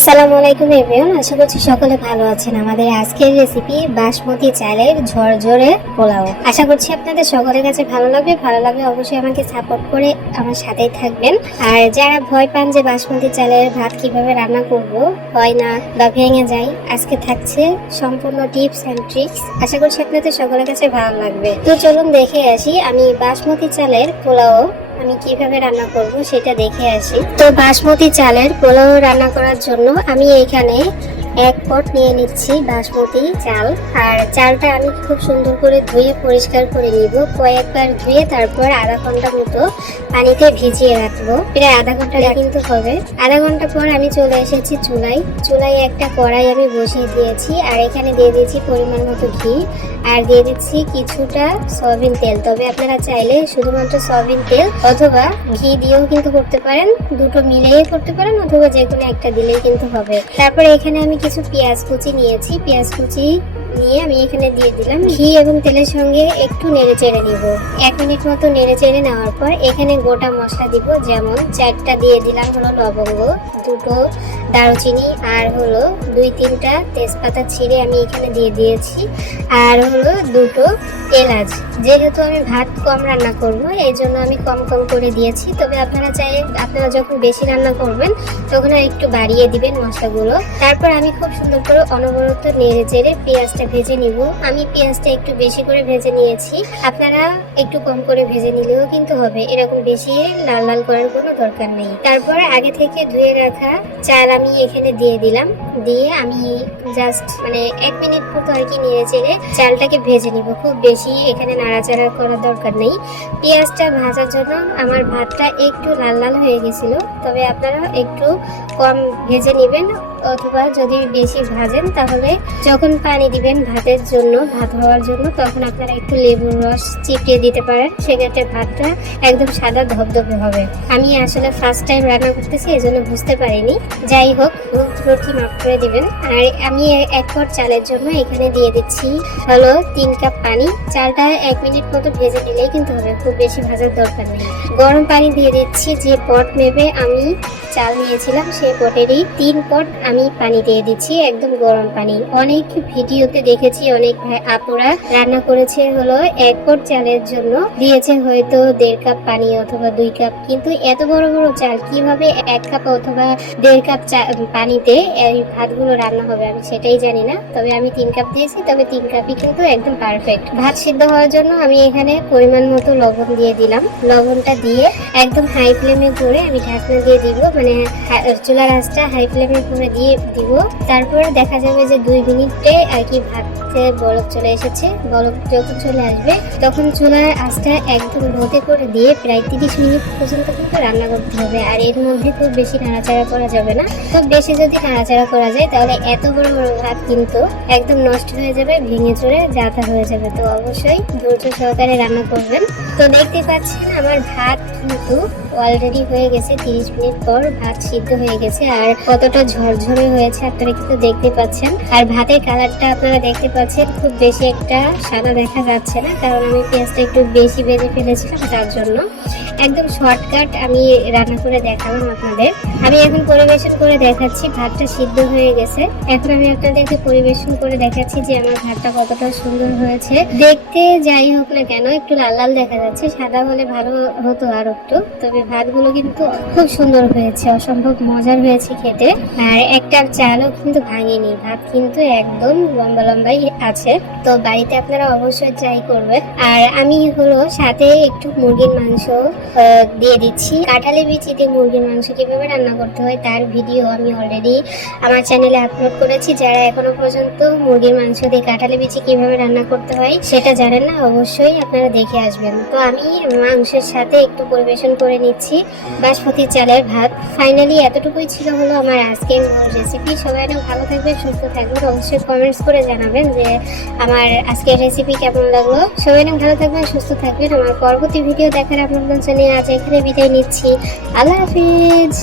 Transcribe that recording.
আসসালামু আলাইকুম এভরিওয়ান, আশা করছি সকলে ভালো আছেন। আমাদের আজকের রেসিপি বাসমতি চালের ঝরঝরে পোলাও। আশা করছি আপনাদের সকলের কাছে ভালো লাগবে অবশ্যই আমাকে সাপোর্ট করে আমার সাথেই থাকবেন। আর যারা ভয় পান যে বাসমতি চালের ভাত কিভাবে রান্না করব, হয় না বা ভেঙে যায়, আজকে থাকছে সম্পূর্ণ টিপস এন্ড ট্রিক্স। আশা করছি আপনাদের সকলের কাছে ভালো লাগবে। তো চলুন দেখে আসি আমি বাসমতি চালের পোলাও আমি কিভাবে রান্না করব সেটা দেখে আসি। তো বাসমতি চালের পোলাও রান্না করার জন্য আমি এখানে 1 পট নিয়ে নিচ্ছি বাসমতি চাল। আর চালটা আমি খুব সুন্দর করে ধুয়ে পরিষ্কার করে নিব। কয়েকবার ধুয়ে তারপর আধা ঘন্টা মতো পানিতে ভিজিয়ে রাখবো। প্রায় আধা ঘন্টা কিন্তু হবে। আধা ঘন্টা পর আমি চলে এসেছি চুলায় একটা কড়াই আমি বসিয়ে দিয়েছি। আর এখানে দিয়ে দিয়েছি পরিমাণ মতো ঘি, আর দিয়ে দিচ্ছি কিছুটা সয়াবিন তেল। তবে আপনারা চাইলে শুধুমাত্র সয়াবিন তেল অথবা ঘি দিয়েও কিন্তু করতে পারেন, দুটো মিলিয়ে করতে পারেন, অথবা যে কোনো একটা দিলেই কিন্তু হবে। তারপরে এখানে আমি কিছু পেঁয়াজ কুচি নিয়েছি। পেঁয়াজ কুচি নিয়ে আমি এখানে দিয়ে দিলাম। ঘি এবং তেলের সঙ্গে একটু নেড়ে চেড়ে নিব। 1 মিনিট মতো নেড়ে চেড়ে নেওয়ার পর এখানে গোটা মশলা দিব। যেমন 4টা দিয়ে দিলাম হলো লবঙ্গ, 2টো দারুচিনি, আর হলো 2-3টা তেজপাতা ছিঁড়ে আমি এখানে দিয়ে দিয়েছি, আর হলো 2টো এলাচ। যেহেতু আমি ভাত কম রান্না করব এই জন্য আমি কম করে দিয়েছি। তবে আপনারা যখন বেশি রান্না করবেন তখন আর একটু বাড়িয়ে দিবেন মশলাগুলো। তারপর আমি খুব সুন্দর করে অনবরত নেড়ে চেড়ে পেঁয়াজটা ভেজে নিব। আমি পেঁয়াজটা একটু বেশি করে ভেজে নিয়েছি, আপনারা একটু কম করে ভেজে নিলেও কিন্তু হবে, এরকম বেশি লাল লাল করার কোনো দরকার নেই। তারপর আগে থেকে ধুয়ে রাখা চাল আমি এখানে দিয়ে দিলাম। দিয়ে আমি জাস্ট 1 মিনিট মতো আর কি নেড়ে চেড়ে চালটাকে ভেজে নিব। খুব বেশি এখানে নাড়াচাড়া করার দরকার নেই। পেঁয়াজটা ভাজার জন্য আমার ভাতটা একটু লাল লাল হয়ে গেছিল, তবে আপনারা একটু কম ভেজে নেবেন, অথবা যদি বেশি ভাজেন তাহলে যখন পানি দিবেন ভাতের জন্য, ভাত হওয়ার জন্য, তখন আপনারা একটু লেবুর রস চিপিয়ে দিতে পারেন। সেক্ষেত্রে ভাতটা একদম সাদা ধবধবে হবে। আমি আসলে ফার্স্ট টাইম রান্না করতেছি, এজন্য বুঝতে পারিনি। যাই হোক, ত্রুটি মাফ করে দিবেন। আর আমি 1 পট চালের জন্য এখানে দিয়ে দিচ্ছি হলো 3 কাপ পানি। চালটা 1 মিনিট মতো ভেজে দিলেই কিন্তু হবে, খুব বেশি ভাজার দরকার নেই। গরম পানি দিয়ে দিচ্ছি। যে পট মেপে আমি চাল নিয়েছিলাম সেই পটেরই 3 পট আমি পানি দিয়ে দিচ্ছি, একদম গরম পানি। অনেক ভিডিওতে দেখেছি অনেক আপুরা রান্না করেছে হলো 1 পট চালের জন্য দিয়েছে হয়তো 1.5 কাপ পানি অথবা 2 কাপ, কিন্তু এত বড় বড় চাল কিভাবে 1 কাপ অথবা 1.5 কাপ পানিতে এই ভাতগুলো রান্না হবে আমি সেটাই জানি না। তবে আমি 3 কাপ দিয়েছি, তবে 3 কাপই কিন্তু একদম পারফেক্ট। ভাত সিদ্ধ হওয়ার জন্য আমি এখানে পরিমাণ মতো লবণ দিয়ে দিলাম। লবণটা দিয়ে একদম হাই ফ্লেমে করে আমি ঢাকনা দিয়ে দিব, চুলার আঁচটা হাই ফ্লেমে করে দিয়ে দিব। তারপর দেখা যাবে যে 2 মিনিটে আর কি ভাতে বলক চলে এসেছে। বলক যখন চলে আসবে তখন চুলার আঁচটা একদম লোতে করে দিয়ে প্রায় 30 মিনিট পর্যন্ত কিন্তু রান্না করতে হবে। আর এর মধ্যে খুব বেশি নাড়াচাড়া করা যাবে না। খুব বেশি যদি নাড়াচাড়া করা যায় তাহলে এত বড় বড় ভাত কিন্তু একদম নষ্ট হয়ে যাবে, ভেঙে চড়ে যাতা হয়ে যাবে। তো অবশ্যই ধৈর্য সহকারে রান্না করবেন। তো দেখতে পাচ্ছেন আমার ভাত কিন্তু অলরেডি হয়ে গেছে। 30 মিনিট পর ভাত সিদ্ধ হয়ে গেছে, আর কতটা ঝরঝরে হয়েছে আপনারা কিন্তু দেখতে পাচ্ছেন। আর ভাতের কালারটা আপনারা দেখতে পাচ্ছেন, খুব বেশি একটা সাদা দেখা যাচ্ছে না, কারণ আমি পেঁয়াজটা একটু বেশি ভেজে ফেলেছিলাম, তার জন্য। একদম শর্টকাট আমি রান্না করে দেখালাম আপনাদের। আমি এখন পরিবেশন করে দেখাচ্ছি। ভাতটা সিদ্ধ হয়ে গেছে। এখন আমি আপনাদেরকে পরিবেশন করে দেখাচ্ছি যে আমার ভাতটা কতটা সুন্দর হয়েছে দেখতে। যাই হোক না কেন একটু লাল লাল দেখা যাচ্ছে, সাদা হলে ভালো হতো আর একটু। তবে ভাতগুলো কিন্তু খুব সুন্দর হয়েছে, অসম্ভব মজার হয়েছে খেতে। আর একটা চালও কিন্তু ভাঙেনি, ভাত কিন্তু একদম লম্বা লম্বাই আছে। তো বাড়িতে আপনারা অবশ্যই ট্রাই করবেন। আর আমি হলো সাথে একটু মুরগির মাংস দিয়ে দিচ্ছি। কাঁঠালি বিচি দিয়ে মুরগির মাংস কিভাবে রান্না করতে হয় তার ভিডিও আমি অলরেডি আমার চ্যানেলে আপলোড করেছি। যারা এখনো পর্যন্ত মুরগির মাংস দিয়ে কাঁঠালি বিচি কিভাবে রান্না করতে হয় সেটা জানেন না, অবশ্যই আপনারা দেখে আসবেন। তো আমি মাংসের সাথে একটু পরিবেশন করে নিচ্ছি বাসমতি চালের ভাত। ফাইনালি এতটুকুই ছিল হলো আমার আজকের রেসিপি। সবাই অনেক ভালো থাকবেন, সুস্থ থাকবেন। অবশ্যই কমেন্টস করে জানাবেন যে আমার আজকের রেসিপি কেমন লাগলো। সবাই অনেক ভালো থাকবেন, সুস্থ থাকবেন। আমার পরবর্তী ভিডিও দেখার আমন্ত্রণ জানিয়ে আজ এখানে বিদায় নিচ্ছি। আল্লাহ হাফিজ।